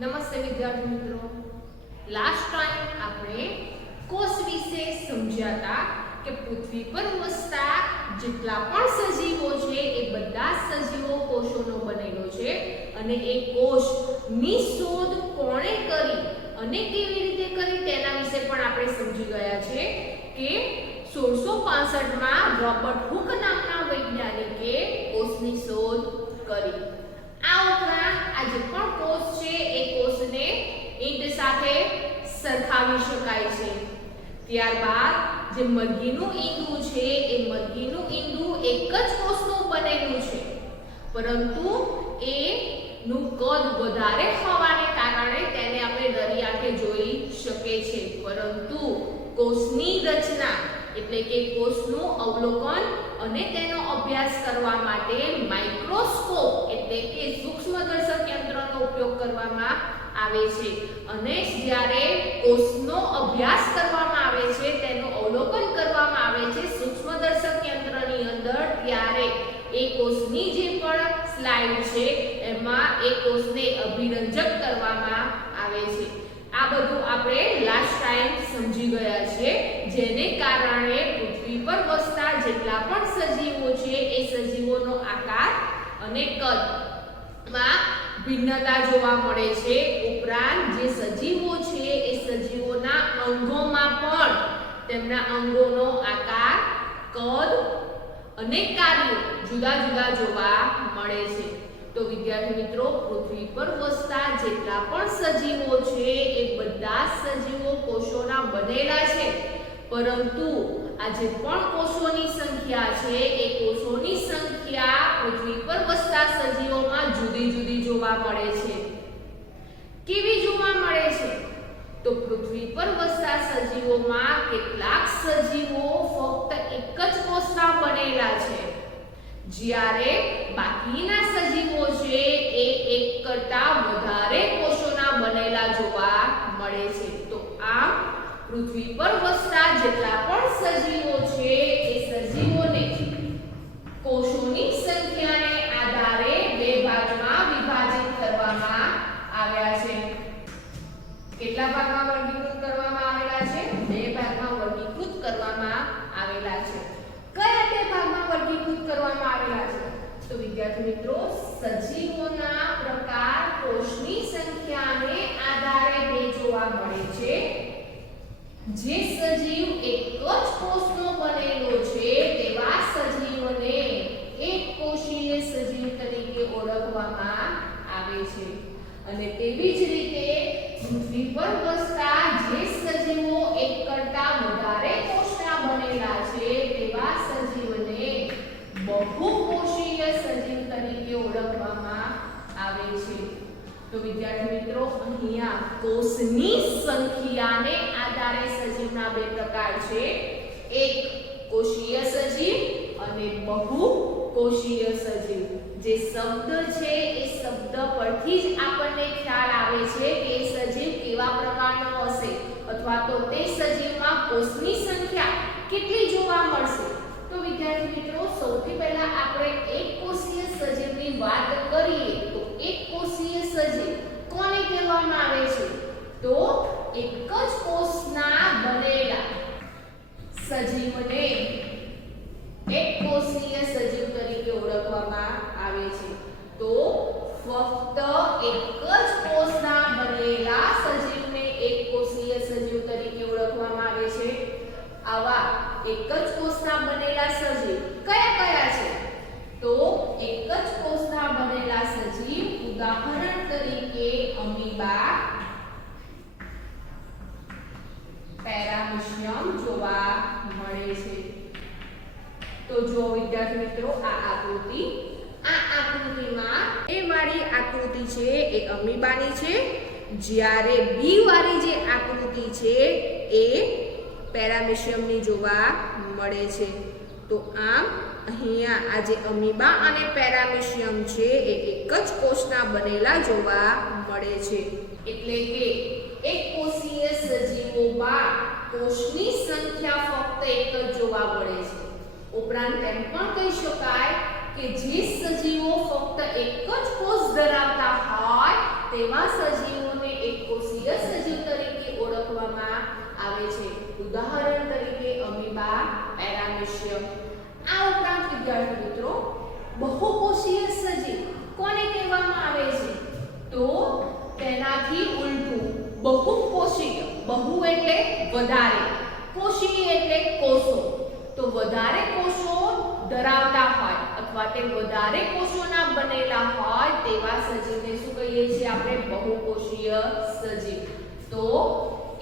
નમસ્તે વિદ્યાર્થી મિત્રો, લાસ્ટ ટાઈમ આપણે કોષ વિશે સમજ્યા હતા કે પૃથ્વી પર વસતા જેટલા પણ સજીવો છે એ બધા સજીવો કોષોનો બનેલો છે અને એ કોષની શોધ કોણે કરી અને કેવી રીતે કરી તેના વિશે પણ આપણે સમજી ગયા છે કે 1665 માં રોબર્ટ હુક નામના વૈજ્ઞાનિકે કોષની શોધ કરી। આ ઉપરાંત આ જે પણ કોષ છે એ કોષને ઈંટ સાથે સરખાવી શકાય છે। ત્યારબાદ જે મરઘીનું ઈંડું છે એ મરઘીનું ઈંડું એક જ કોષનું બનેલું છે, પરંતુ એનું કદ વધારે હોવાને કારણે તેને આપણે નરી આંખે જોઈ શકીએ છીએ, પરંતુ કોષની રચના એટલે કે કોષનું અવલોકન અને તેનો અભ્યાસ કરવા માટે માઇક્રોસ્કોપ એટલે કે સૂક્ષ્મદર્શક યંત્રનો ઉપયોગ કરવામાં આવે છે અને જ્યારે કોષનો અભ્યાસ કરવામાં આવે છે, તેનું અવલોકન કરવામાં આવે છે સૂક્ષ્મદર્શક યંત્રની અંદર, ત્યારે એ કોષની જે પણ સ્લાઇડ છે એમાં એ કોષને અભિરંજક કરવામાં આવે છે। આ બધું આપણે લાસ્ટ ટાઈમ સમજી ગયા છે, જેને કારણે પૃથ્વી પર વસતા જેટલા પણ સજીવો છે એ સજીવોનો આકાર અને કદમાં ભિન્નતા જોવા મળે છે। ઉપરાંત જે સજીવો છે એ સજીવોના અંગોમાં પણ તેમના અંગોનો આકાર, કદ અને કાર્યો જુદા જુદા જોવા મળે છે। તો વિદ્યાર્થી મિત્રો, પૃથ્વી પર વસતા જેટલા પણ સજીવો છે એ બધા સજીવો કોષોના બનેલા છે, પરંતુ આ જે પણ કોષોની સંખ્યા છે એ કોષોની સંખ્યા પૃથ્વી પર વસતા સજીવોમાં જુદી જુદી જોવા મળે છે। કેવી જોવા મળે છે? તો પૃથ્વી પર વસતા સજીવોમાં કેટલાક સજીવો ફક્ત એક જ કોષના બનેલા છે, જ્યારે બાકીના સજીવો છે એ એક કરતા વધારે કોષોના બનેલા જોવા મળે છે। તો આમ પૃથ્વી પર વસતા જેટલા પણ સજીવો છે એ સજીવોને કોષોની સંખ્યાને આધારે બે ભાગમાં વિભાજિત કરવામાં આવ્યા છે। કેટલા ભાગમાં વર્ગીકૃત કરવામાં આવેલા છે? બે ભાગમાં વર્ગીકૃત કરવામાં આવેલા છે। કયા બે ભાગમાં વર્ગીકૃત કરવામાં આવેલા છે? તો વિદ્યાર્થી મિત્રો, સજીવોના પ્રકાર કોષની સંખ્યાને આધારે બે જોવા મળે છે। જે સજીવ એક જ કોષનો બનેલો છે તેવા સજીવને એક કોષીય સજીવ તરીકે ઓળખવામાં આવે છે, અને તેવી જ રીતે પૃથ્વી પર વસતા જે સજીવો એક કરતા વધારે કોષના બનેલા છે તેવા સજીવને બહુકોષીય સજીવ તરીકે ઓળખવામાં આવે છે। તો વિદ્યાર્થી મિત્રો, અહીંયા કોષની સંખ્યાને આધારે સજીવના બે પ્રકાર છે, એક કોષીય સજીવ અને બહુકોષીય સજીવ। જે શબ્દ છે એ શબ્દ પરથી જ આપણને ખ્યાલ આવે છે કે એ સજીવ કેવા પ્રકારનો હશે અથવા તો તે સજીવમાં કોષની સંખ્યા કેટલી જોવા મળશે। તો વિદ્યાર્થી મિત્રો, સૌથી પહેલા આપણે એક કોષીય સજીવની વાત કરીએ તો એક કોષીય સજીવ કોને કહેવામાં આવે છે? તો એક જ કોષના બનેલા સજીવને એક કોષીય સજીવ તરીકે ઓળખવામાં આવે છે। તો ફક્ત એક જ કોષના બનેલા સજીવને એક કોષીય સજીવ તરીકે ઓળખવામાં આવે છે। આવા એક જ કોષના બનેલા સજીવ કયા કયા છે? તો એક જ કોષના બનેલા સજીવ ઉદાહરણ તરીકે અમીબા, પેરામીશિયમ જોવા મળે છે। તો જો વિદ્યાર્થી મિત્રો, આ આકૃતિમાં એ વાળી આકૃતિ છે એ અમીબાની છે, જ્યારે બી વાળી જે આકૃતિ છે એ પેરામીશિયમની જોવા મળે છે। તો આમ અહીંયા આ જે અમીબા અને પેરામીશિયમ છે એ એક જ કોષના બનેલા જોવા મળે છે, એટલે કે એક કોષીય સજીવોમાં કોષની સંખ્યા ફક્ત એક જ જોવા મળે છે। ઉપરાંત એમ પણ કહી શકાય કે જે સજીવો ફક્ત એક જ કોષ ધરાવતા હોય તેવા સજીવોને એકકોષીય સજીવ તરીકે ઓળખવામાં આવે છે. ઉદાહરણ તરીકે અમીબા, પેરામીશિયમ. આ ઉપરાંત વિદ્યાર્થી મિત્રો બહુકોષીય સજીવ કોને કહેવામાં આવે છે? તો તેનાથી ઉલટું બહુકોષીય. બહુ એટલે વધારે, કોષીય એટલે કોષો. તો વધારે કોષો ધરાવતા હોય અથવા તે વધારે કોષોના બનેલા હોય તેવા સજીવને શું કહીએ છીએ આપણે? બહુકોષીય સજીવ. તો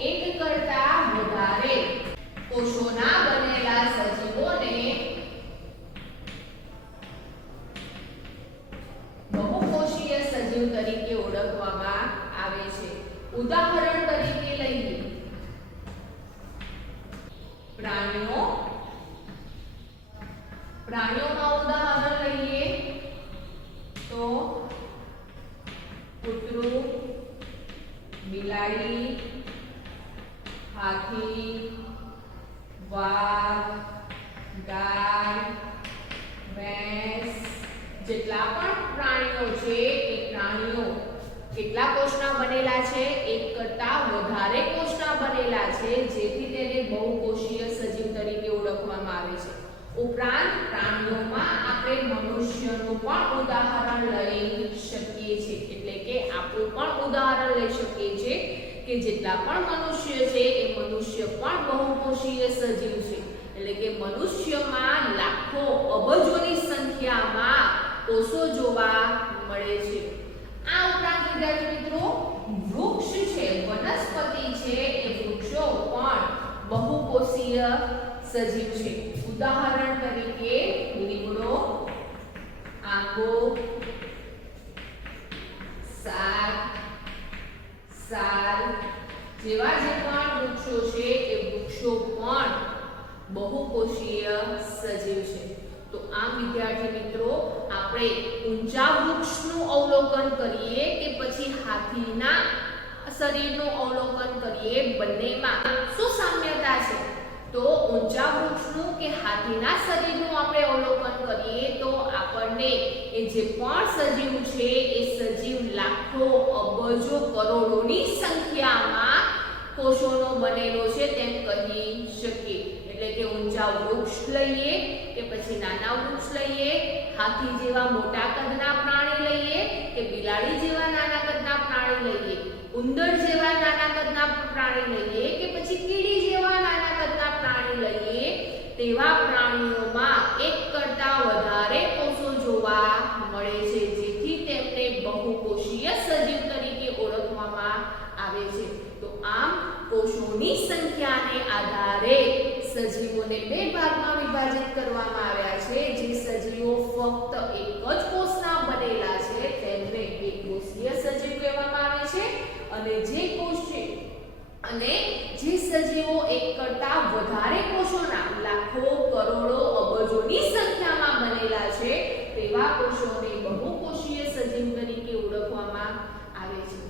એક કરતા વધારે કોષોના બનેલા સજીવોને બહુકોષીય સજીવ તરીકે ઓળખવામાં આવે છે. ઉદાહરણ તરીકે લઈએ પ્રાણીઓ. પ્રાણીઓમાં ઉદાહરણ લઈએ તો કૂતરું, બિલાડી, હાથી, વાઘ, ગાય, ભેંસ. જેટલા પણ પ્રાણીઓ છે એ પ્રાણીઓ કેટલા કોષના બનેલા છે? એક કરતા વધારે કોષના બનેલા છે, જેથી તેને બહુકોષીય સજીવ તરીકે ઓળખવામાં આવે છે. ઉપરાંત પ્રાણીઓમાં આપણે મનુષ્યનું પણ ઉદાહરણ લઈ શકીએ છીએ. એટલે કે આપણું પણ ઉદાહરણ લઈ શકીએ છીએ કે જેટલા પણ મનુષ્ય છે એ મનુષ્ય પણ બહુકોષીય સજીવ છે. એટલે કે મનુષ્યમાં લાખો અબજોની સંખ્યામાં કોષો જોવા મળે છે. આ ઉપરાંત વિદ્યાર્થી મિત્રો વૃક્ષ છે, વનસ્પતિ છે, એ વૃક્ષો પણ બહુકોષીય સજીવ છે. ઉદાહરણ તરીકે લીમડો, આંબો, સાલ જેવા જે પણ વૃક્ષો છે એ વૃક્ષો પણ બહુકોષીય સજીવ છે. તો આમ વિદ્યાર્થી મિત્રો આપણે ઊંચા વૃક્ષનું અવલોકન કરીએ કે પછી હાથીના શરીરનું અવલોકન કરીએ, બંનેમાં શું સામ્યતા છે? તો ઊંચા વૃક્ષનું કે હાથીના શરીરનું આપણે અવલોકન કરીએ તો આપણને એ જે પણ સજીવ છે એ સજીવ લાખો અબજો કરોડોની સંખ્યામાં કોષોનો બનેલો છે તેમ કહી શકીએ. એટલે કે ઊંચા વૃક્ષ લઈએ કે પછી નાના વૃક્ષ લઈએ, હાથી જેવા મોટા કદના પ્રાણી લઈએ કે બિલાડી જેવા નાના કદના પ્રાણી લઈએ, ઉંદર જેવા નાના કદના પ્રાણી લઈએ કે પછી કીડી જેવા નાના કદના પ્રાણી લઈએ, તેવા પ્રાણીઓમાં એક કરતા વધારે કોષો જોવા મળે છે, જેથી તેમને બહુકોષીય સજીવ તરીકે ઓળખવામાં આવે છે. તો આમ કોષોની સંખ્યાને આધારે સજીવોને બે ભાગમાં વિભાજિત કરવામાં આવ્યા છે. જે સજીવો ફક્ત એક જ કોષના બનેલા છે તેમને એકકોષીય સજીવ કહેવામાં આવે છે, અને જે કોષ છે અને જે સજીવો એક કરતા વધારે કોષોના લાખો કરોડો અબજોની સંખ્યામાં બનેલા છે તેવા કોષોને બહુકોષીય સજીવ તરીકે ઓળખવામાં આવે છે.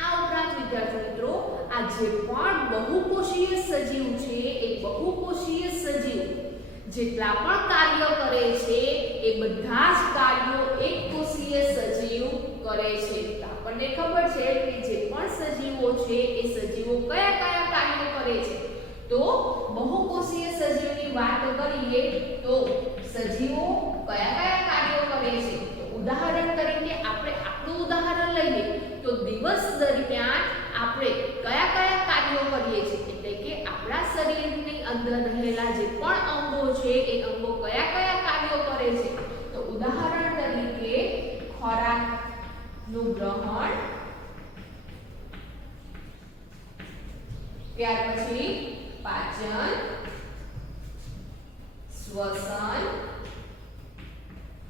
આ ઉપરાંત વિદ્યાર્થી મિત્રો આ જે પણ બહુકોષીય સજીવ છે એ બહુકોષીય સજીવ જેટલા પણ કાર્યો કરે છે એ બધા જ કાર્યો એકકોષીય સજીવ કરે છે. આપણને ખબર છે કે જે પણ સજીવો છે એ સજીવો કયા કયા કાર્યો કરે છે? તો બહુકોષીય સજીવની વાત કરીએ તો સજીવો કયા કયા કાર્યો કરે છે? તો ઉદાહરણ તરીકે આપણે આપણું ઉદાહરણ લઈએ તો દિવસ દરમિયાન આપણે કયા કયા કાર્યો કરીએ છીએ? એટલે કે આપણા શરીરની અંદર રહેલા જે પણ અંગો છે એ અંગો કયા કયા કાર્યો કરે છે? તો ઉદાહરણ તરીકે ખોરાકનું ગ્રહણ, ત્યાર પછી પાચન, શ્વસન,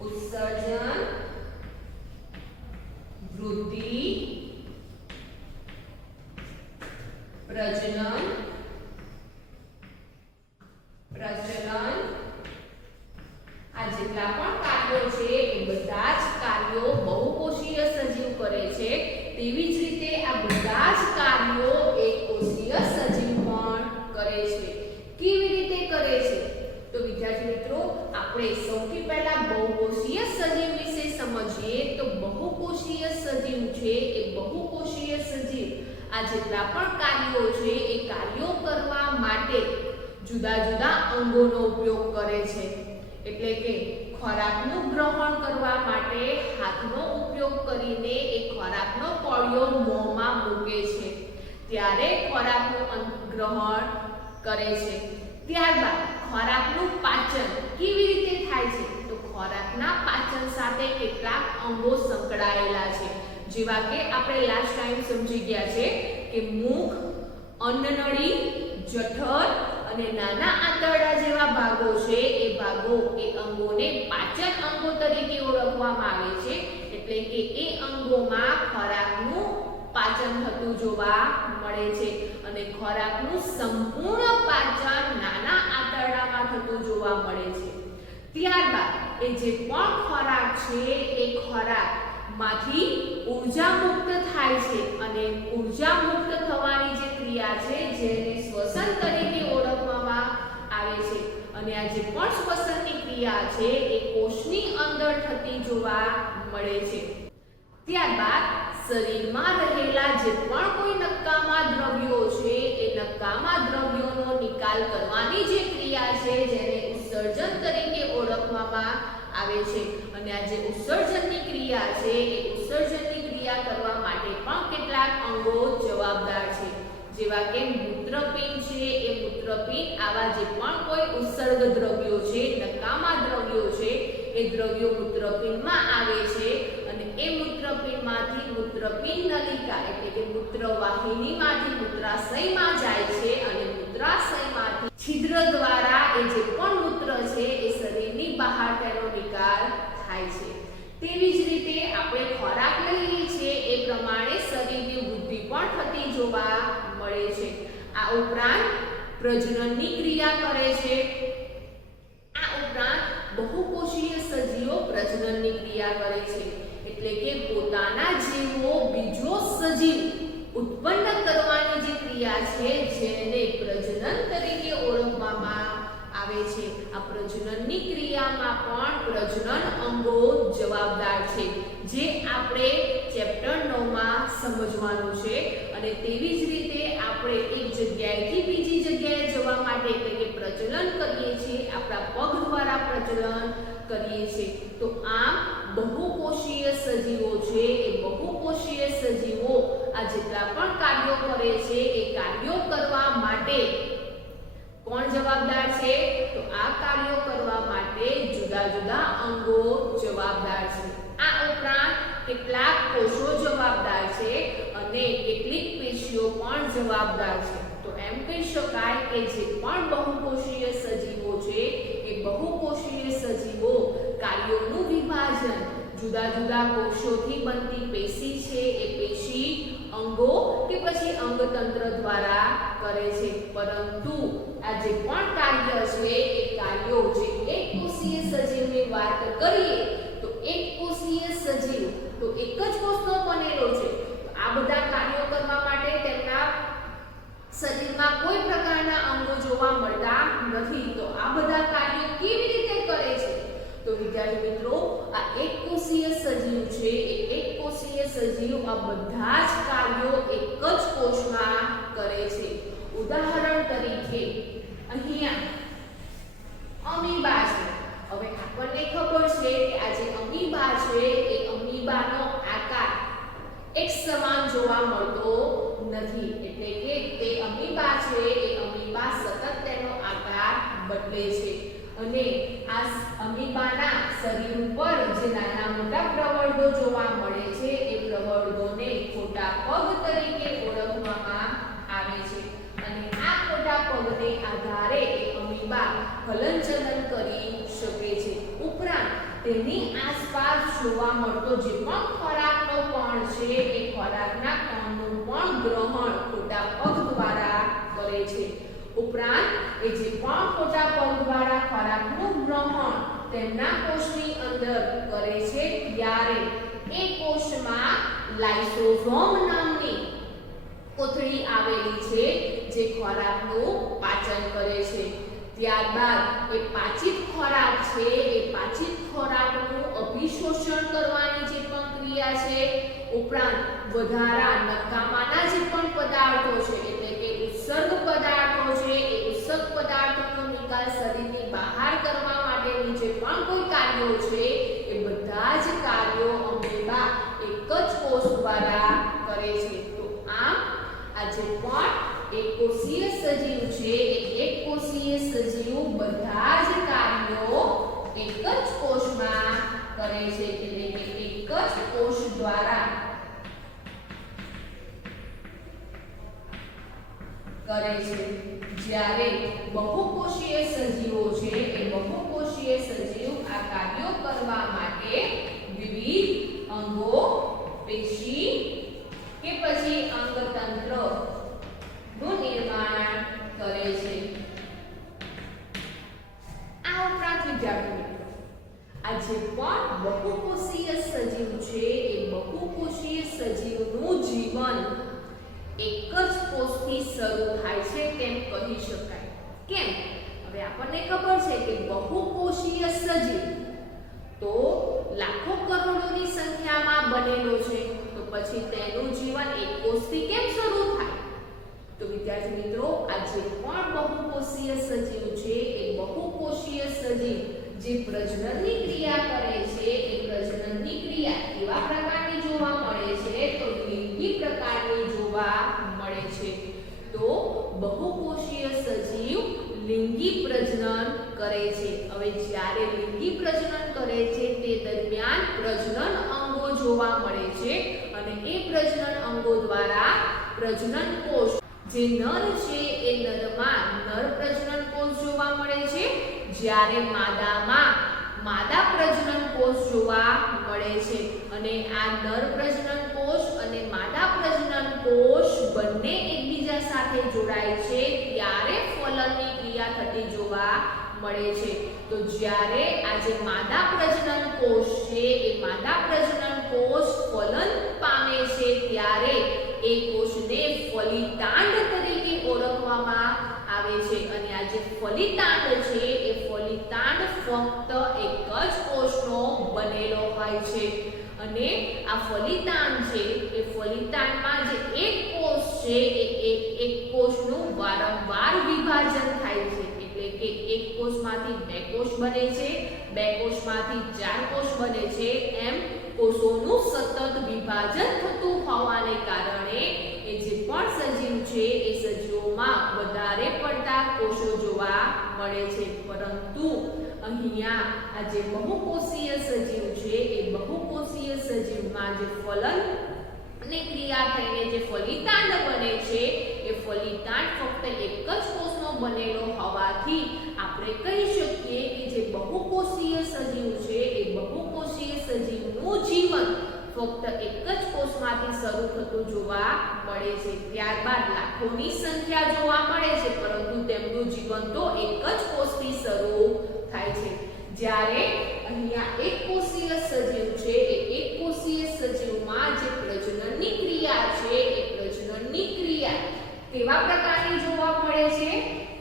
ઉત્સર્જન, વૃદ્ધિ, પ્રજનન, પ્રજનન. આ જેટલા પણ કાર્યો છે એ બધા જ કાર્યો બહુકોષીય સજીવ કરે છે. તેવી જ રીતે આ બધા જ કાર્યો એકકોષીય સજીવ પણ કરે છે. કેવી રીતે કરે છે? તો વિદ્યાર્થી મિત્રો આપણે સૌથી પહેલા બહુકોષીય સજીવ વિશે સમજીએ તો બહુકોષીય સજીવ છે એ આ જેટલા પણ કાર્યો છે એ કાર્યો કરવા માટે જુદા જુદા અંગોનો ઉપયોગ કરે છે. એટલે કે ખોરાકનું ગ્રહણ કરવા માટે હાથનો ઉપયોગ કરીને એ ખોરાકનો કોળિયો મોંમાં મૂકે છે ત્યારે ખોરાકનું ગ્રહણ કરે છે. ત્યારબાદ ખોરાકનું પાચન કેવી રીતે થાય છે? તો ખોરાકના પાચન સાથે કેટલાક અંગો સંકળાયેલા છે, જેવા કે આપણે લાસ્ટ ટાઈમ સમજી ગયા છે કે મુખ, અન્નનળી, જઠર અને નાના આંતરડા જેવા ભાગો છે. એ ભાગો એ અંગોને પાચન અંગો તરીકે ઓળખવામાં આવે છે. એટલે કે એ અંગોમાં ખોરાકનું પાચન થતું જોવા મળે છે અને ખોરાકનું સંપૂર્ણ પાચન નાના આંતરડામાં થતું જોવા મળે છે. ત્યારબાદ એ જે પણ ખોરાક છે એ ખોરાક માંથી ઊર્જા મુક્ત થાય છે અને ઊર્જા મુક્ત થવાની જે ક્રિયા છે જેને શ્વસન તરીકે ઓળખવામાં આવે છે અને આ જે પણ શ્વસનની ક્રિયા છે એ કોષની અંદર થતી જોવા મળે છે. ત્યારબાદ શરીરમાં રહેલા જે પણ કોઈ નકામા દ્રવ્યો છે એ નકામા દ્રવ્યોનો નિકાલ કરવાની જે ક્રિયા છે જેને ઉત્સર્જન તરીકે ઓળખવામાં આવે છે અને આ જે ઉત્સર્જનની ક્રિયા છે એ ઉત્સર્જનની ક્રિયા કરવા માટે પણ કેટલાક અંગો જવાબદાર છે, જેવા કે મૂત્રપિંડ છે. એ મૂત્રપિંડ આવા જે પણ કોઈ ઉત્સર્ગ દ્રવ્યો છે, નકામા દ્રવ્યો છે એ દ્રવ્યો મૂત્રપિંડમાં આવે છે અને એ મૂત્રપિંડમાંથી મૂત્રપિંડ નલિકા એટલે કે મૂત્રવાહિનીમાંથી મૂત્રાશયમાં જાય છે અને મૂત્રાશયમાંથી છિદ્ર દ્વારા એ જે પણ મૂત્ર છે એ શરીરની બહાર તેનો નિકાલ થાય છે. તેવી જ રીતે આપણે ખોરાક લઈએ છીએ એ પ્રમાણે શરીરની વૃદ્ધિ પણ થતી જોવા મળે છે. આ ઉપરાંત પ્રજનનની ક્રિયા કરે છે. આ ઉપરાંત બહુકોષીય સજીવો પ્રજનનની ક્રિયા કરે છે. એટલે કે પોતાના જેવો બીજો સજીવ ઉત્પન્ન કરવાની જે ક્રિયા છે જેને પ્રજનન તરીકે ઓળખવામાં આવે છે. આ પ્રજનનની ક્રિયામાં પણ પ્રજનન અંગો જવાબદાર છે, જે આપણે ચેપ્ટર 9 માં સમજવાનું છે. અને તેવી જ રીતે આપણે એક જગ્યાએથી બીજી જગ્યાએ જવા માટે એટલે કે પ્રજનન કરીએ છીએ, આપણા પગ દ્વારા પ્રજનન કરીએ છીએ. તો આમ બહુકોષીય સજીવો છે એ બહુકોષીય સજીવો આ જેટલા પણ કાર્યો કરે છે એ કાર્યો કરવા માટે કોણ જવાબદાર છે? તો આ કાર્યો કરવા માટે જુદા જુદા અંગો જવાબદાર છે. આ ઉપરાંત કેટલાક કોષો જવાબદાર છે અને કેટલીક પેશીઓ પણ જવાબદાર છે. તો એમ કહી શકાય કે જે પણ બહુકોષીય સજીવો છે એ બહુકોષીય સજીવો કાર્યોનું વિભાજન જુદા જુદા કોષોથી બનતી પેશી છે એ પેશી અંગો કે પછી અંગતંત્ર દ્વારા કરે છે. પરંતુ આ જે પણ કાર્ય છે એ કાર્યો જે એક કોષીય સજીવની વાત કરીએ તો એક કોષીય સજીવ તો એક જ કોષનો બનેલો છે. આ બધા કાર્યો કરવા માટે તેમના શરીરમાં કોઈ પ્રકારના અંગો જોવા મળતા નથી. તો આ બધા કાર્યો કેવી રીતે કરે છે? તો વિદ્યાર્થી મિત્રો, આ એક કોષીય સજીવ છે એ એક કોષીય સજીવ આ બધા જ કાર્યો એક જ કોષમાં કરે છે. ઉદાહરણ તરીકે અહીંયા અમીબા છે. હવે આપણને ખબર છે કે આ જે અમીબા છે એ અમીબાનો આકાર એક સમાન જોવા મળતો નથી. એટલે કે તે અમીબા છે એ અમીબા સતત તેનો આકાર બદલે છે અને આ અમીબાના શરીર ઉપર જે નાના મોટા પ્રવર્ધો જોવા મળે છે એ પ્રવર્ધોને ખોટા પગ તરીકે ઓળખવામાં આવે છે અને આ ખોટા પગને આધારે એ અમીબા હલનચલન કરી શકે છે. ઉપરાંત તેની આસપાસ જોવા મળતો જે પણ ખોરાકનો કણ છે એ ખોરાકના કણનું પણ ગ્રહણ ખોટા પગ દ્વારા કરે છે. ઉપરાંત એ જે પણ ખોટા પગ દ્વારા ખોરાકનું ગ્રહણ તેમના કોષની અંદર કરે છે ત્યારે એ કોષમાં લાઇસોસોમ નામની કોથળી આવેલી છે જે ખોરાકનું પાચન કરે છે. ત્યારબાદ એ પાચિત ખોરાક છે એ પાચિત ખોરાકનું અભિશોષણ કરવાની જે પણ ક્રિયા ગયા છે. ઉપરાંત વધારા નકામાના જે પણ પદાર્થો છે એટલે કે ઉત્સર્ગ પદાર્થો છે એ ઉત્સર્ગ પદાર્થોનો નિકાલ શરીરની બહાર કરવા માટેની જે પણ કોઈ કાર્યો છે એ બધા જ કાર્યો અમીબા એક જ કોષ દ્વારા કરે છે. તો આમ આ જે પણ એકકોષીય સજીવ છે એ એકકોષીય સજીવ બધા જ કાર્યો એક જ કોષમાં કરે છે એટલે કે એક જ કોષ દ્વારા કરે છે. જ્યારે બહુકોષીય સજીવો છે એ બહુકોષીય સજીવ આ કાર્યો કરવા માટે વિવિધ અંગો, પેશી કે પછી અંગતંત્ર નું નિર્માણ કરે છે. આ ઉપરાંત વિદ્યાર્થી મિત્રો આ જે પણ બહુકોષીય સજીવ છે એ બહુકોષીય સજીવનું જીવન એક જ કોષથી શરૂ થાય છે તેમ કહી શકાય. કેમ? હવે આપણને ખબર છે કે બહુકોષીય સજીવ તો લાખો કરોડોની સંખ્યામાં બનેલો છે, તો પછી તેનું જીવન એક કોષથી કેમ શરૂ થાય? તો વિદ્યાર્થી મિત્રો આ જે પણ બહુકોષીય સજીવ છે એ બહુકોષીય સજીવ જે પ્રજનનની ક્રિયા કરે છે એ પ્રજનનની ક્રિયા કેવા પ્રકારની જોવા મળે છે? તો લિંગી પ્રકારની જોવા મળે છે. તો બહુકોષીય સજીવ લિંગી પ્રજનન કરે છે. હવે જ્યારે લિંગી પ્રજનન કરે છે તે દરમિયાન પ્રજનન અંગો જોવા મળે છે અને એ પ્રજનન અંગો દ્વારા પ્રજનન કોષ જે નર છે એ નરમાં નર પ્રજનન કોષ જોવા મળે છે, જ્યારે માદામાં માદા પ્રજનન કોષ જોવા મળે છે. અને આ નર પ્રજનન કોષ અને માદા પ્રજનન કોષ બંને એકબીજા સાથે જોડાય છે ત્યારે ફલનની ક્રિયા થતી જોવા મળે છે. તો જ્યારે આ જે માદા પ્રજનન કોષ છે એ માદા પ્રજનન કોષ ફલન પામે છે ત્યારે એ કોષને ફલિતાંડ તરીકે ઓળખવામાં આવે છે. અને આ જે ફલિતાંડ છે એ ફલિતાંડ ફક્ત એક જ કોષનો બનેલો હોય છે. અને આ ફલિતાંડ છે એ ફલિતાંડમાં જે એક કોષ છે એ એક કોષનું વારંવાર વિભાજન થાય છે. એટલે કે એક કોષમાંથી બે કોષ બને છે, બે કોષમાંથી ચાર કોષ બને છે, એમ કોષોનું સતત વિભાજન થતું હોવાને કારણે એ જે પણ સજીવ છે એ સજીવોમાં વધારે પડતા કોષો જોવા મળે છે. પરંતુ અહીંયા આ જે બહુકોષીય સજીવ છે એ બહુકોષીય સજીવમાં જે ફલન ની ક્રિયા થઈને જે ફલિતાંડ બને છે એ ફલિતાંડ ફક્ત એક જ કોષનો બનેલો હોવાથી આપણે કહી શકીએ કે જે બહુકોષીય સજીવ છે એ બહુકોષીય સજીવનું જીવન ફક્ત એક જ કોષમાંથી શરૂ થતું જોવા મળે છે. ત્યારબાદ લાખોની સંખ્યા જોવા મળે છે પરંતુ તેમનું જીવન તો એક જ કોષથી શરૂ થાય છે. જ્યારે અહીંયા એક કોષીય સજીવ છે એ એક કોષીય સજીવમાં જે પ્રજનનની ક્રિયા છે એ પ્રજનનની ક્રિયા કેવા પ્રકારની જોવા મળે છે?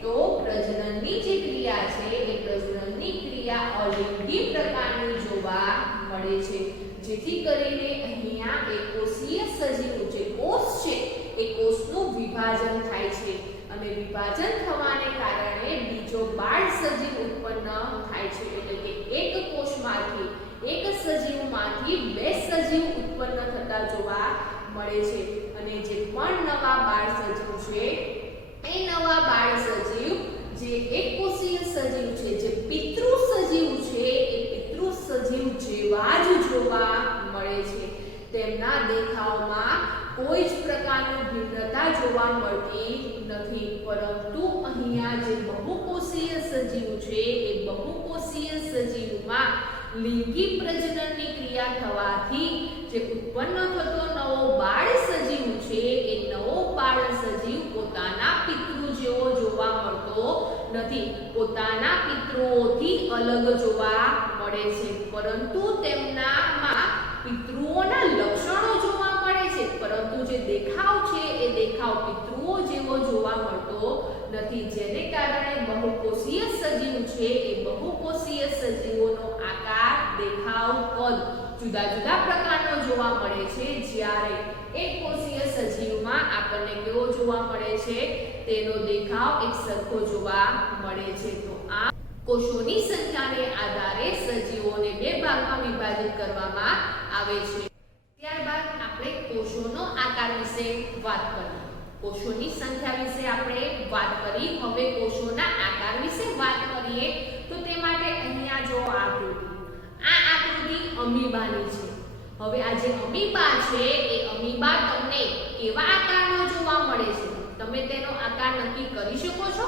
તો પ્રજનનની જે ક્રિયા છે એ પ્રજનનની ક્રિયા અલિંગી પ્રકારની જોવા મળે છે. જેથી કરીને અહીંયા એક કોષીય સજીવ જે કોષ છે એ કોષનું વિભાજન થાય છે અને વિભાજન થવાને કારણે બીજો બાળ સજીવ ઉત્પન્ન થાય છે. એટલે કે એક કોષમાંથી એક સજીવમાંથી બે સજીવ ઉત્પન્ન થતા જોવા મળે છે. અને જે પણ નવા બાળ સજીવ છે એ નવા બાળ સજીવ જે એક કોષીય સજીવ છે જે પિતૃ સજીવ છે એ પિતૃ સજીવ જેવા જ જોવા મળે છે. તેમના દેખાવમાં કોઈ જ પ્રકારની ભિન્નતા જોવા મળતી નથી. પરંતુ અહીંયા જે બહુકોષીય સજીવ છે એ બહુકોષીય સજીવમાં લિંગી પ્રજનનની ક્રિયા થવાથી જે ઉત્પન્ન થતો નવો બાળ સજીવ છે એ નવો બાળ સજીવ પોતાના પિતૃ જેવો જોવા મળતો નથી. પોતાના પિતૃઓથી અલગ જોવા મળે છે પરંતુ તેમનામાં પિતૃઓના લક્ષણો જોવા મળે છે પરંતુ જે દેખાવ છે એ દેખાવ પિતૃઓ જેવો જોવા મળતો નથી. જેને કારણે બહુકોષીય સજીવ છે એ બહુકોષીય સજીવોનો આકાર, દેખાવ, કદ જુદા જુદા પ્રકારનો જોવા મળે છે, જ્યારે એક કોષીય સજીવમાં આપણને કેવો જોવા મળે છે, તેનો દેખાવ એક સરખો જોવા મળે છે. તો આ કોષોની સંખ્યાને આધારે સજીવોને બે ભાગમાં વિભાજિત કરવામાં આવે છે. ત્યારબાદ આપણે કોષોનો આકાર વિશે વાત કરીએ. કોષોની સંખ્યા વિશે આપણે વાત કરી. હવે કોષોના આકાર વિશે વાત કરીએ તો તે માટે અહીંયા જો આકૃતિ, આ આકૃતિ અમીબાની છે. હવે આ જે અમીબા છે એ અમીબા તમને કેવા આકારનો જોવા મળે છે, તમે તેનો આકાર નક્કી કરી શકો છો?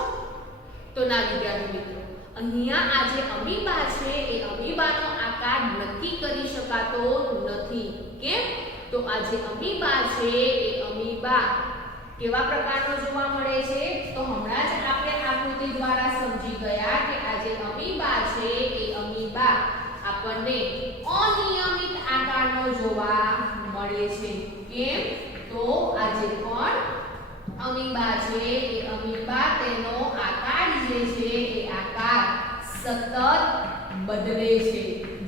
તો ના વિદ્યાર્થી મિત્રો, અહીંયા આ જે અમીબા છે એ અમીબાનો આકાર નક્કી કરી શકાતો નથી. કેમ? તો આ જે અમીબા છે એ અમીબા કેવા પ્રકારનો જોવા મળે છે? તો હમણાં જ આપણે આકૃતિ દ્વારા સમજી ગયા કે આ જે અમીબા છે એ અમીબા આપણને અનિયમિત આકારનો જોવા મળે છે. કેમ? તો આ જે પણ અમીબા છે એ અમીબા તેનો આકાર જે છે એ આકાર સતત બદલે છે,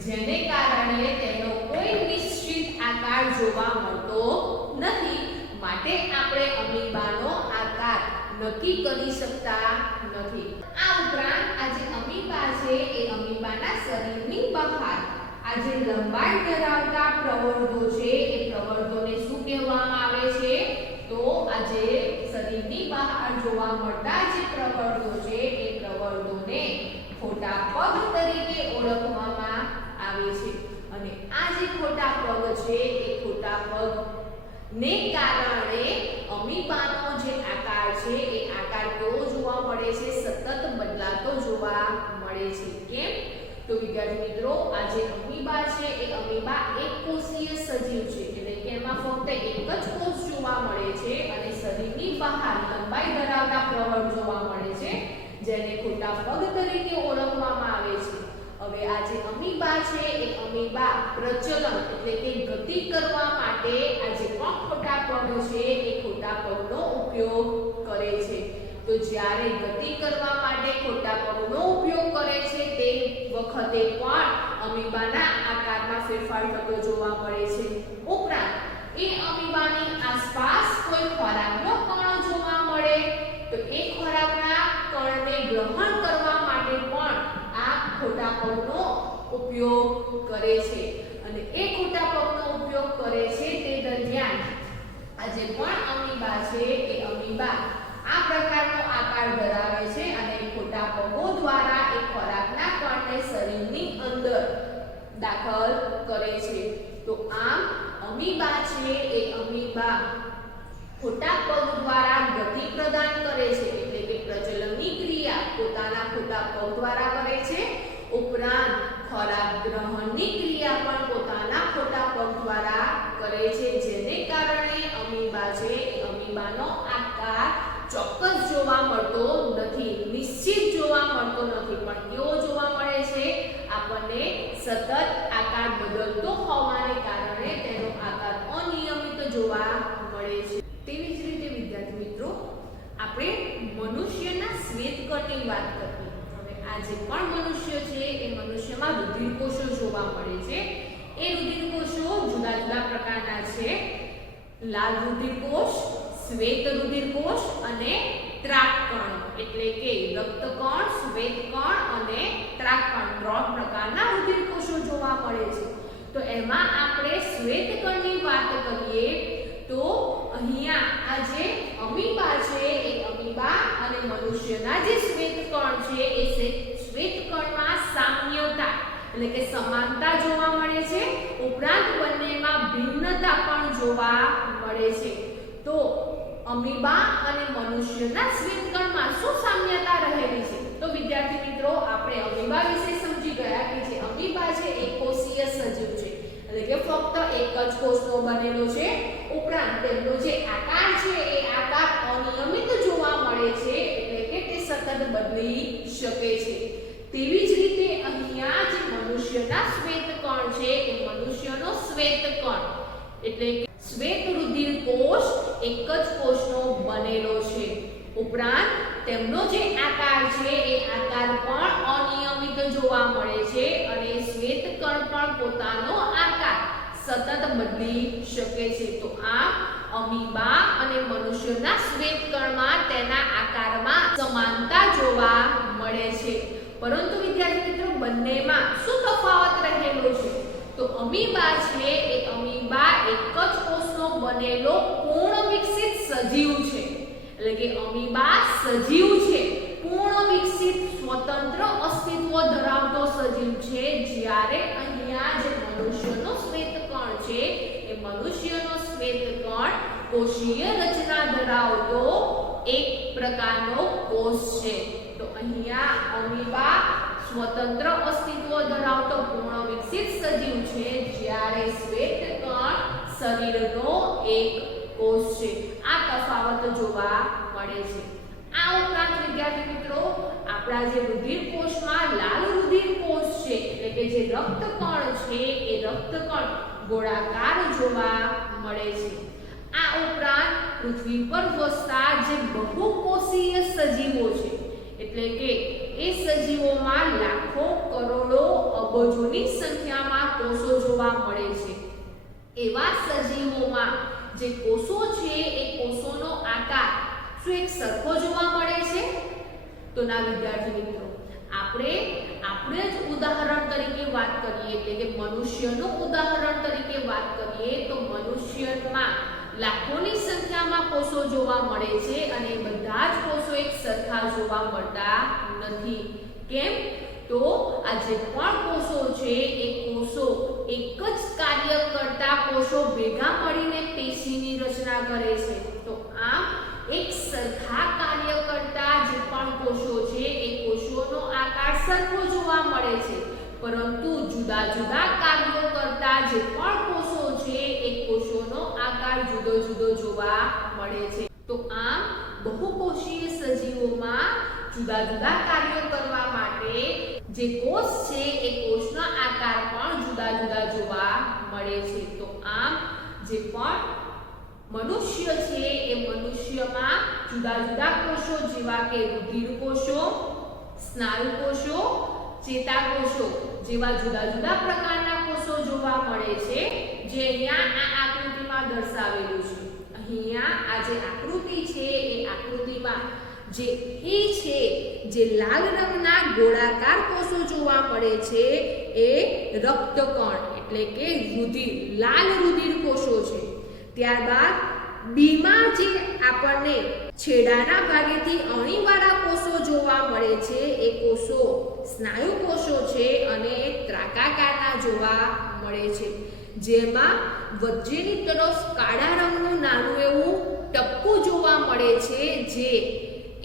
જેને કારણે તેનો કોઈ નિશ્ચિત આકાર જોવા મળતો નથી. માટે આપણે અમીબાનો આકાર નક્કી કરી શકતા નથી. આ ઉપરાંત આ જે અમીબા છે એ અમીબાના શરીરની બહાર આ જે લંબાઈ ધરાવતા પ્રવર્ધો છે એ પ્રવર્ધોને શું કહેવામાં આવે છે? તો આ જે શરીરની બહાર જોવા મળતા જે પ્રવર્ધો છે એ પ્રવર્ધોને ખોટા પગ તરીકે ઓળખવામાં આવે છે. અને આ જે ખોટા પગ છે એ ખોટા પગ ને કારણે અમીબાનો જે આકાર છે એ આકાર કેવો જોવા મળે છે? સતત બદલાતો જોવા મળે છે. કેમ? તો વિદ્યાર્થી મિત્રો, આ જે અમીબા છે એ અમીબા એક કોષીય સજીવ છે, એટલે કે એમાં ફક્ત એક જ કોષ જોવા મળે છે અને શરીરની બહાર લંબાઈ ધરાવતા પ્રવર્ધ જોવા મળે છે, જેને ખોટા પગ તરીકે ઓળખવામાં આવે છે. હવે આ જે અમીબા છે એ અમીબા પ્રચલન એટલે કે ગતિ કરવા માટે આ જે પણ ખોટા પગ છે એ ખોટા પગનો ઉપયોગ કરે છે. તો જ્યારે ગતિ કરવા માટે ખોટા પગનો ઉપયોગ કરે છે તે વખતે પણ અમીબાના આકારમાં ફેરફાર થતો જોવા મળે છે. ઉપરાંત એ અમીબાની આસપાસ કોઈ ખોરાકનો કણ જોવા મળે તો એ ખોરાકના કણને ગ્રહણ કરવા માટે પણ આ ખોટા પગનો ઉપયોગ કરે છે. અને એ ખોટા પગનો ઉપયોગ કરે છે તે દરમિયાન આ જે પણ અમીબા છે એ અમીબા આ પ્રકારનો આકાર ધરાવે છે અને ખોટા પગો દ્વારા એ ખોરાકના કણને શરીરની અંદર દાખલ કરે છે. તો આમ અમીબા છે એ અમીબા ખોટા પગ દ્વારા ગતિ પ્રદાન કરે છે, એટલે કે પ્રચલનની ક્રિયા પોતાના ખોટા પગ દ્વારા કરે છે. ઉપરાંત ખોરાક ગ્રહણની ક્રિયા પણ પોતાના ખોટા પગ દ્વારા કરે છે, જેને કારણે અમીબા છે એ અમીબાનો આકાર ચોક્કસ જોવા મળતો નથી, નિશ્ચિત જોવા મળતો નથી, પણ કેવો જોવા મળે છે? આપણને સતત આકાર બદલતો હોવાને કારણે તેનો આકાર અનિયમિત જોવા મળે છે. તેવી જ રીતે વિદ્યાર્થી મિત્રો, આપણે મનુષ્યના શ્વેતકણની વાત કરીએ. હવે આ જે પણ મનુષ્ય છે એ મનુષ્યમાં રુધિરકોષો જોવા મળે છે. એ રુધિરકોષો જુદા જુદા પ્રકારના છે. લાલ રુધિરકોષ, શ્વેત રુધિરકોષ અને ત્રાકકણ, એટલે કે રક્તકણ, શ્વેતકણ અને ત્રાકકણ, 3 પ્રકારના રુધિરકોષો જોવા મળે છે. તો એમાં આપણે શ્વેતકણની વાત કરીએ તો અહીંયા આ જે અમીબા છે એ અમીબા અને મનુષ્યના જે શ્વેતકણ છે એ શ્વેતકણમાં સામ્યતા એટલે કે સમાનતા જોવા મળે છે. ઉપરાંત બંનેમાં ભિન્નતા પણ જોવા મળે છે. તો અમીબા અને મનુષ્યના શ્વેતકણમાં શું સામ્યતા રહેલી છે? તો વિદ્યાર્થી મિત્રો, આપણે અમીબા વિશે સમજી ગયા કે જે અમીબા છે એ કોષીય સજીવ છે, એટલે કે ફક્ત એક જ કોષનો બનેલો છે. ઉપરાંત તેમનો જે આકાર છે એ આકાર અનિયમિત જોવા મળે છે, એટલે કે તે સતત બદલી શકે છે. તેવી જ રીતે અહીંયા જે મનુષ્યના શ્વેતકણ છે એ મનુષ્યનો શ્વેતકણ એટલે કે શ્વેત રુધિરકોષ એક જ કોષનો બનેલો છે. ઉપરાંત તેમનો જે આકાર છે એ આકાર પણ અનિયમિત જોવા મળે છે અને શ્વેતકણ પણ પોતાનો આકાર સતત બદલી શકે છે. તો આ અમીબા અને મનુષ્યના શ્વેતકણમાં તેના આકારમાં સમાનતા જોવા મળે છે. પરંતુ વિદ્યાર્થી મિત્રો બંનેમાં શું તફાવત રહેલો છે? તો અમીબા છે એ અમીબા એક જ કોષનો બનેલો પૂર્ણ વિકસિત સજીવ છે. એટલે કે અમીબા સજીવ છે, પૂર્ણ વિકસિત સ્વતંત્ર અસ્તિત્વ ધરાવતો સજીવ છે, જ્યારે અહીંયા જે મનુષ્યનો શ્વેતકણ છે એ મનુષ્યનો શ્વેતકણ કોષીય રચના ધરાવતો એક પ્રકારનો કોષ છે. તો અહીંયા અમીબા સ્વતંત્ર અસ્તિત્વ ધરાવતો પૂર્ણ વિકસિત સજીવ છે, જ્યારે શ્વેતકણ શરીરનો એક કોષ છે. આ તફાવત જોવા મળે છે. આ ઉપરાંત વિદ્યાર્થી મિત્રો આપણા જે રુધિર કોષમાં લાલ રુધિર કોષ છે એટલે કે જે રક્તકણ છે એ રક્તકણ ગોળાકાર જોવા મળે છે. આ ઉપરાંત પૃથ્વી પર વસતા જે બહુકોષીય સજીવો છે એટલે કે એ સજીવોમાં લાખો કરોડો અબજોની સંખ્યામાં કોષો જોવા મળે છે. એવા સજીવોમાં જે કોષો છે એ કોષોનો આકાર શું એક સરખો જોવા મળે છે? તો ના વિદ્યાર્થી મિત્રો, આપણે જ ઉદાહરણ તરીકે વાત કરીએ એટલે કે મનુષ્યનું ઉદાહરણ તરીકે વાત કરીએ તો મનુષ્યમાં લાખોની સંખ્યામાં કોષો જોવા મળે છે અને બધા જ કોષો એક સરખા જોવા મળતા નથી. કેમ? તો આ જે પણ કોષો છે એ કોષો એક જ કાર્ય કરતા કોષો ભેગા મળીને પેશીની રચના કરે છે. તો આમ એક સરખા કાર્ય કરતા જે પણ કોષો છે એ કોષોનો આકાર સરખો જોવા મળે છે, પરંતુ જુદા જુદા કાર્યો કરતા જે પણ કોષો છે એ કોષોનો આકાર જુદો જુદો જોવા મળે છે. તો આમ બહુકોષીય સજીવોમાં જુદા જુદા કાર્યો કરવા માટે જે કોષ છે એ કોષનો આકાર પણ જુદા જુદા જોવા મળે છે. તો આમ જે પણ મનુષ્ય છે એ મનુષ્યમાં જુદા જુદા કોષો જેવા કે રુધિર કોષો, સ્નાયુ કોષો, ચેતાકોષો જેવા જુદા જુદા પ્રકારના કોષો જોવા મળે છે, જે અહીંયા આ આકૃતિમાં દર્શાવેલું છે. અહીંયા આ જે આકૃતિ છે એ આકૃતિમાં જે જે લાલ રંગના ગોળાકાર કોષો જોવા મળે છે એ રક્તકણ એટલે કે રુધિર, લાલ રુધિર કોષો છે. ત્યારબાદ બીમાં જે આપણને છેડાના ભાગેથી અણીવાળા કોષો જોવા મળે છે એ કોષો સ્નાયુ કોષો છે અને ત્રાકાકારના જોવા મળે છે, જેમાં વચ્ચેની તરફ કાળા રંગનું નાનું એવું ટપકું જોવા મળે છે જે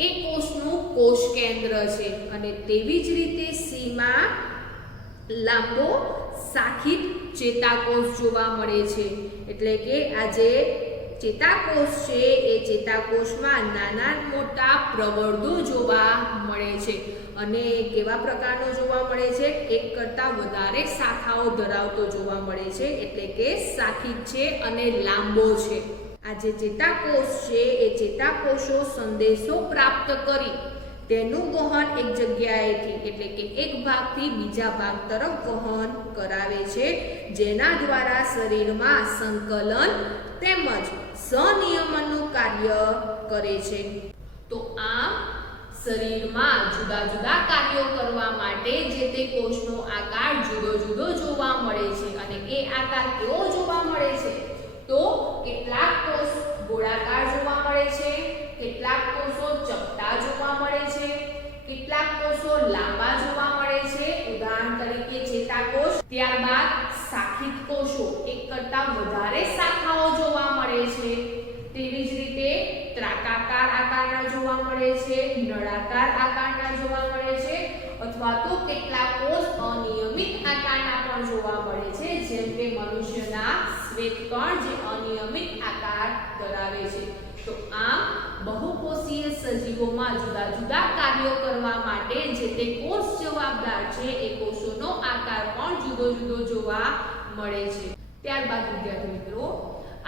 એ કોષનું કોષ કેન્દ્ર છે. અને તેવી જ રીતે સીમાં લાંબો શાખિત ચેતાકોષ જોવા મળે છે. એટલે કે આ જે ચેતાકોષ છે એ ચેતાકોષમાં નાના મોટા પ્રવર્ધો જોવા મળે છે અને કેવા પ્રકારનો જોવા મળે છે? એક કરતાં વધારે શાખાઓ ધરાવતો જોવા મળે છે, એટલે કે શાખિત છે અને લાંબો છે. આ જે ચેતાકોષ છે એ ચેતાકોષો સંદેશો પ્રાપ્ત કરી તેનું વહન એક જગ્યાએથી એટલે કે એક ભાગથી બીજા ભાગ તરફ વહન કરાવે છે, જેના દ્વારા શરીરમાં સંકલન તેમજ સંનિયમનનું કાર્ય કરે છે. તો આમ શરીરમાં જુદા જુદા કાર્યો કરવા માટે જે તે કોષનો આકાર જુદો જુદો જોવા મળે છે અને એ આકાર કેવો જોવા મળે છે? તો કેટલાક કોષ ગોળાકાર જોવા મળે છે, કેટલાક કોષો ચપટા જોવા મળે છે, કેટલાક કોષો લાંબા જોવા મળે છે, ઉદાહરણ તરીકે ચેતાકોષ. ત્યારબાદ શાખિત કોષો એક કરતાં વધારે શાખાઓ જોવા મળે છે. તેવી જ રીતે ત્રાકાકાર આકારના જોવા મળે છે, નળાકાર આકારના જોવા મળે છે અથવા તો કેટલાક કોષ અનિયમિત આકારના પણ જોવા મળે છે, જેમ કે મનુષ્યના શ્વેતકણ જે અનિયમિત આકાર ધરાવે છે. તો આમ બહુકોષીય સજીવોમાં જુદા જુદા કાર્યો કરવા માટે જે તે કોષ જવાબદાર છે એ કોષોનો આકાર પણ જુદો જુદો જોવા મળે છે. ત્યારબાદ વિદ્યાર્થી મિત્રો,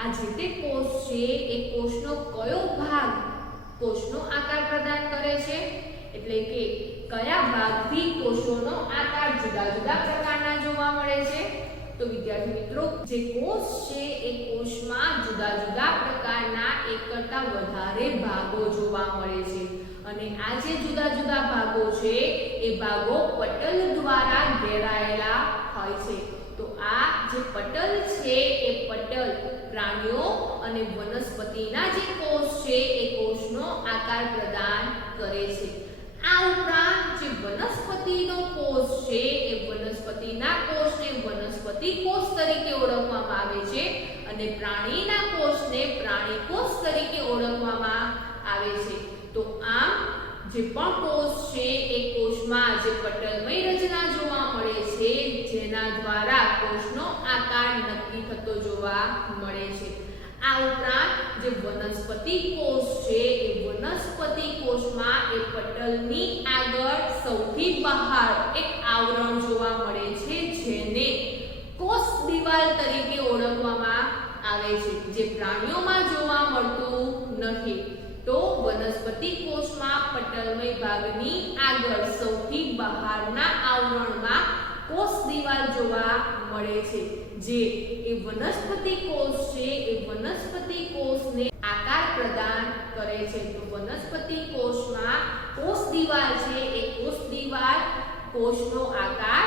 આ જે તે કોષ છે એ કોષનો કયો ભાગ કોષનો આકાર પ્રદાન કરે છે? એટલે કે કયા ભાગથી કોષોનો આકાર જુદા જુદા પ્રકારના જોવા મળે છે? તો વિદ્યાર્થી મિત્રો, જે કોષ છે એ કોષમાં જુદા જુદા પ્રકારના એક કરતાં વધારે ભાગો જોવા મળે છે અને આ જે જુદા જુદા ભાગો છે એ ભાગો પટલ દ્વારા ઘેરાયેલા હોય છે. તો આ જે પટલ છે એ પટલ પ્રાણીઓ અને વનસ્પતિના જે કોષ છે એ કોષનો આકાર પ્રદાન કરે છે. આ ઉપરાંત જે વનસ્પતિનો કોષ છે એ વનસ્પતિના કોષને વનસ્પતિ કોષ તરીકે ઓળખવામાં આવે છે અને પ્રાણીના કોષને પ્રાણી કોષ તરીકે ઓળખવામાં આવે છે. તો આમ જે પણ કોષ છે એ કોષમાં જે પટલમય રચના જોવા મળે છે જેના દ્વારા કોષનો આકાર નક્કી થતો જોવા મળે છે. આ ઉપરાંત જે વનસ્પતિ કોષ છે એ વનસ્પતિ કોષમાં એ પટલની આગળ સૌથી બહાર એક આવરણ જોવા મળે છે જેને કોષ દિવાલ તરીકે ઓળખવામાં આવે છે, જે પ્રાણીઓમાં જોવા મળતું નથી. તો વનસ્પતિ કોષમાં પટલમય ભાગની આગળ સૌથી બહારના આવરણમાં કોષ દિવાલ જોવા મળે છે, જે એ વનસ્પતિ કોષ છે એ વનસ્પતિ કોષને આકાર પ્રદાન કરે છે. તો વનસ્પતિ કોષમાં કોષ દિવાલ છે એ કોષ દિવાલ કોષનો આકાર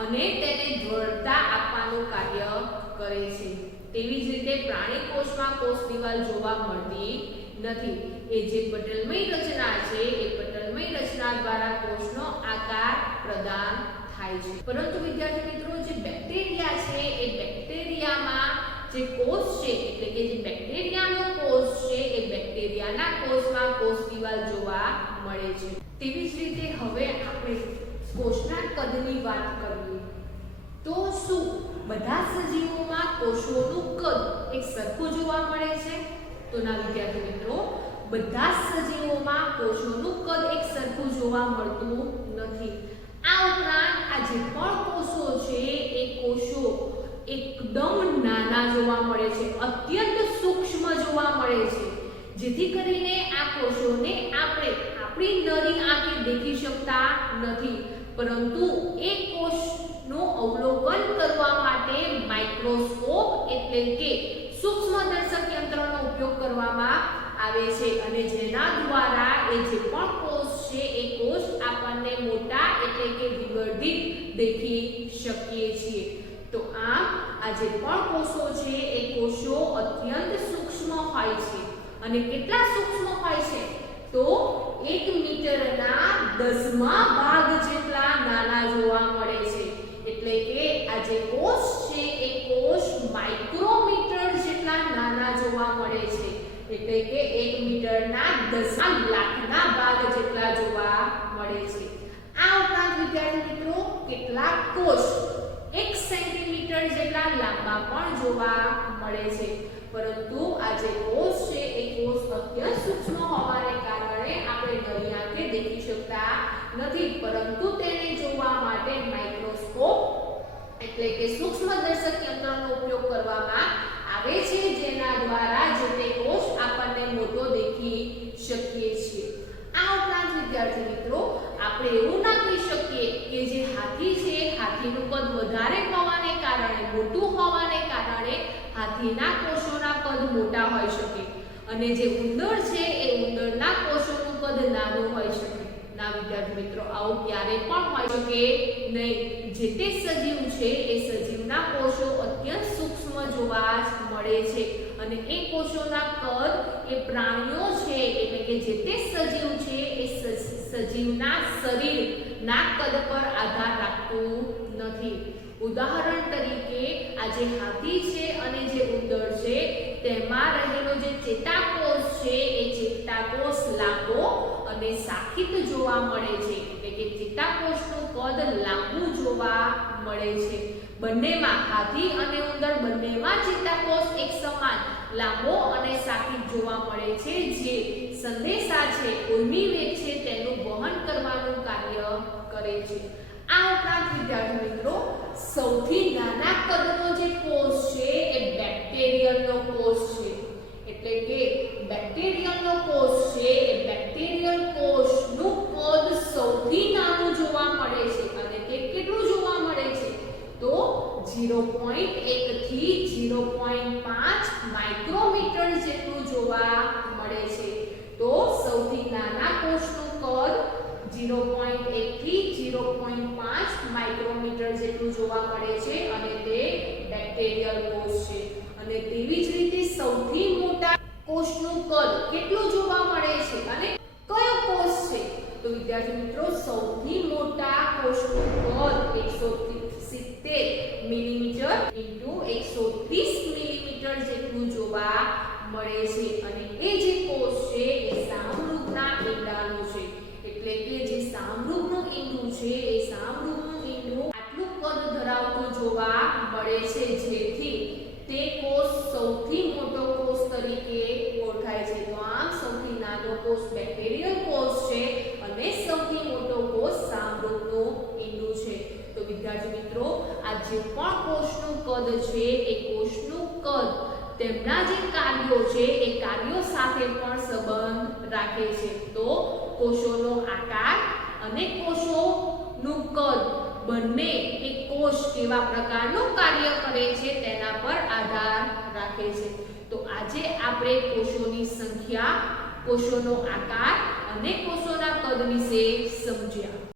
અને તેને દ્રઢતા આપવાનું કાર્ય કરે છે. તેવી જ રીતે પ્રાણી કોષમાં કોષ દિવાલ જોવા મળતી નથી. એ જે પટલમય રચના છે એ પટલમય રચના દ્વારા કોષનો આકાર પ્રદાન થાય છે. પરંતુ વિદ્યાર્થી મિત્રો, જે બેક્ટેરિયા છે એ બેક્ટેરિયામાં જે કોષ છે એટલે કે જે બેક્ટેરિયાનો કોષ છે એ બેક્ટેરિયાના કોષમાં કોષ દિવાલ જોવા મળે છે. તેવી જ રીતે હવે આપણે કોષના કદની વાત કરીએ તો શું બધા સજીવોમાં કોષોનું કદ એક સરખું જોવા મળે છે? તો ના વિદ્યાર્થી મિત્રો, બધા સજીવોમાં કોષોનું કદ એક સરખું જોવા મળતું નથી. આ ઉપરાંત આ જે પણ કોષો છે એ કોષો એકદમ નાના જોવા મળે છે, અત્યંત સૂક્ષ્મ જોવા મળે છે, જેથી કરીને આ કોષોને આપણે આપણી નરી આંખે દેખી શકતા નથી. પરંતુ એ કોષનું અવલોકન કરવા માટે માઇક્રોસ્કોપ એટલે કે સૂક્ષ્મદર્શક યંત્રનો ઉપયોગ કરવામાં આવે છે અને જેના દ્વારા એ જે પણ કોષ છે એ કોષ આપણને મોટા એટલે કે વિવર્ધિત દેખી શકીએ છીએ. તો આમ આ જે પણ કોષો છે એ કોષો અત્યંત સૂક્ષ્મ હોય છે અને કેટલા સૂક્ષ્મ હોય છે? તો 1 મીટરના 10મા ભાગ જેટલા નાના જોવા મળે છે. એટલે કે આ જે કોષ છે એ કોષ માઇક્રોમીટર જેટલા નાના જોવા મળે છે. એટલે કે 1 મીટરના 10 લાખના ભાગ જેટલા જોવા મળે છે. આ ઉપરાંત વિદ્યાર્થી મિત્રો, કેટલાક કોષ 1 સેન્ટીમીટર જેટલા લાંબા પણ જોવા મળે છે. પરંતુ આ જે કોષ છે એ કોષ અત્યંત સૂક્ષ્મ હોવાને કારણે આપણે નરી આંખે દેખી શકતા નથી, પરંતુ તેને જોવા માટે માઇક્રોસ્કોપ એટલે કે સૂક્ષ્મદર્શક યંત્રનો ઉપયોગ કરવામાં આવે છે, જેના દ્વારા જે તે કોષ આપણને મોટો દેખી શકીએ છીએ. આ ઉપરાંત વિદ્યાર્થી મિત્રો, આપણે એવું ના કહી શકીએ કે જે હાથી છે, હાથીનું કદ વધારે હોવાને કારણે, મોટું હોવાને કારણે હાથીના કોષોના કદ મોટા હોઈ શકે અને જે ઉંદર છે એ ઉંદરના કોષોનું કદ નાનું હોઈ શકે. ના વિદ્યાર્થી મિત્રો, આવું ક્યારે પણ હોઈ શકે નહીં. જે તે સજીવ છે એ સજીવના કોષો અત્યંત સૂક્ષ્મ જોવા મળે છે અને એ કોષોના કદ એ પ્રાણીઓ છે એટલે કે જે તે સજીવ છે એ સજીવના શરીરના કદ પર આધાર રાખતું નથી. ઉદાહરણ તરીકે આ જે હાથી છે અને જે ઉંદર છે તેમાં રહેલો જે ચેતાકોષ છે એ ચેતાકોષ લાંબો અને શાખિત જોવા મળે છે. એટલે કે ચેતાકોષનું કદ લાંબુ જોવા મળે છે. બંનેમાં, હાથી અને ઉંદર બંનેમાં ચેતાકોષ એક સમાન લાંબો અને શાખિત જોવા મળે છે, જે સંદેશા છે, ઉર્મી વેગ છે તેનું વહન કરવાનું કાર્ય કરે છે. આ ઉપરાંત વિદ્યાર્થી મિત્રો, સૌથી નાના કદનો જે કોષ છે એ બેક્ટેરિયલનો કોષ છે. એટલે કે બેક્ટેરિયલનો કોષ છે એ બેક્ટેરિયલ કોષનું કદ સૌથી નાનું જોવા મળે છે અને તે કેટલું જોવા મળે છે? તો 0.0 0.5 માઇક્રોમીટર જેટલું જોવા મળે છે. તો સૌથી નાના કોષનું કદ 0.1 થી 0.5 માઇક્રોમીટર જેટલું જોવા મળે છે અને તે બેક્ટેરિયલ કોષ છે. અને તેવી જ રીતે સૌથી મોટા કોષનું કદ કેટલું જોવા મળે છે અને કયો કોષ છે? તો વિદ્યાર્થી મિત્રો સૌથી મોટા કોષનું કદ 170 મિલીમીટર ઇન્ટુ 130 મિલીમીટર જેટલું જોવા મળે છે. અને એ જે કોષ છે એ સામરૂપના ઈંડાનો છે. એટલે કે જે સામરૂપનું ઈંડું છે એ સામરૂપનું ઈંડું આટલું કદ ધરાવતું જોવા મળે છે, જેથી તે કોષ સૌથી મોટો કોષ તરીકે ઓળખાય છે. તો આમ સૌથી નાનો કોષ બેક્ટેરિયલ કોષ છે અને સૌથી મોટો કોષ સામરૂપનું ઈંડું છે. તો વિદ્યાર્થી મિત્રો આ જે પણ કોષનું કદ છે એ કોષનું કદ તેમના જે કાર્યો છે એ કાર્યો સાથે પણ સંબંધ રાખે છે. તો કોષોનો આકાર અને કોષોનું કદ બંને એ કોષ કેવા પ્રકારનું કાર્ય કરે છે તેના પર આધાર રાખે છે. તો આજે આપણે કોષોની સંખ્યા, કોષોનો આકાર અને કોષોના કદ વિશે સમજ્યા.